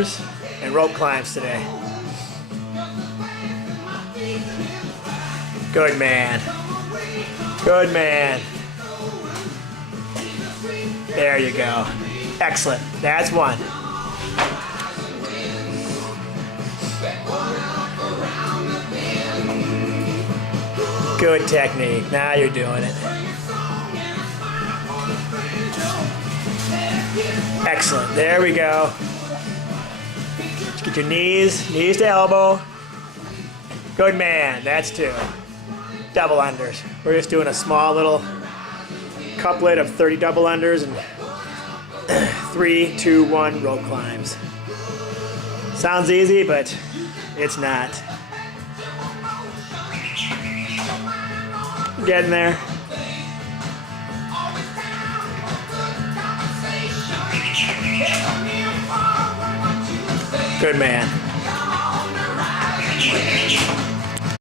unders and rope climbs today. Good man. Good man. There you go. Excellent. That's one. Good technique. Now you're doing it. Excellent. There we go. Just get your knees to elbow. Good man. That's two. Double unders. We're just doing a small little couplet of 30 double unders and 3, 2, 1 rope climbs. Sounds easy, but it's not. Getting there. Good man.